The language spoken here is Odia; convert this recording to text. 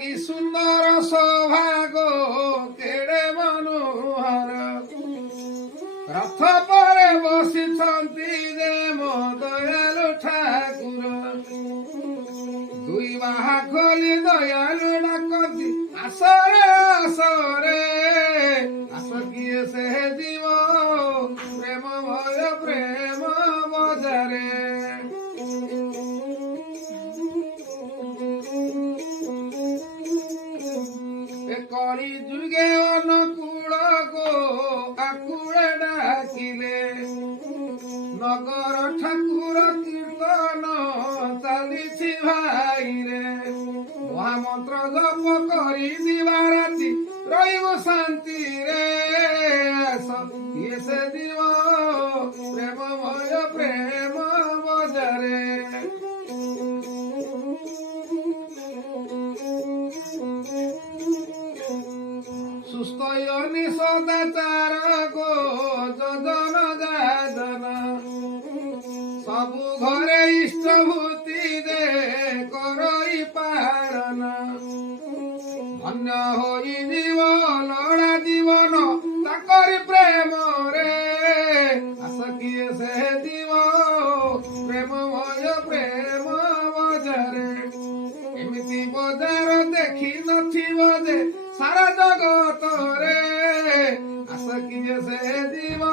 କି ସୁନ୍ଦର ସୌଭାଗ କେଡ଼େ ମନୋହର ରଥ ପରେ ବସିଛନ୍ତି ଯେ ମୋ ଦୟାଳୁ ଠାକୁର ଦୁଇ ବାହା ଖୋଲି ଦୟାଳୁ ଡାକନ୍ତି ଆସରେ ଆସରେ ଆସ କିଏ ସେ ଯିବ ପ୍ରେମମୟ ପ୍ରେମ ବଜାରେ କଳି ଯୁଗେ ଅନୁକୂଳକୁ ଆକୁଳେ ଡାକିଲେ ନଗର ଠାକୁର କୀର୍ତ୍ତନ ଚାଲିଛି ଭାଇରେ ମହାମନ୍ତ୍ର ଜପ କରି ଦିବା ରାତି ରହିବ ଶାନ୍ତିରେ ଆସ କିଏ ସେ ଯିବ ପ୍ରେମମୟ ପ୍ରେମ ବଜାରେ ସୁସ୍ଥୟନି ସଦାଚାର ଗୋ ଯୋଜନ ଯାଜନ ସବୁ ଘରେ ଇଷ୍ଟଭୂତି ଦେ କରଇ ପାଳନ ଧନ୍ୟ ହୋଇ ଯିବ ଲଢ଼ା ଜୀବନ ତାଙ୍କରି ପ୍ରେମରେ ଆସ କିଏ ସେ ଯିବ ପ୍ରେମମୟ ପ୍ରେମ ବଜାରେ ଏମିତି ବଜାର ଦେଖି ନଥିବ ଯେ ସାରା ଜଗତରେ ଆସ କିଏ ସେ ଯିବ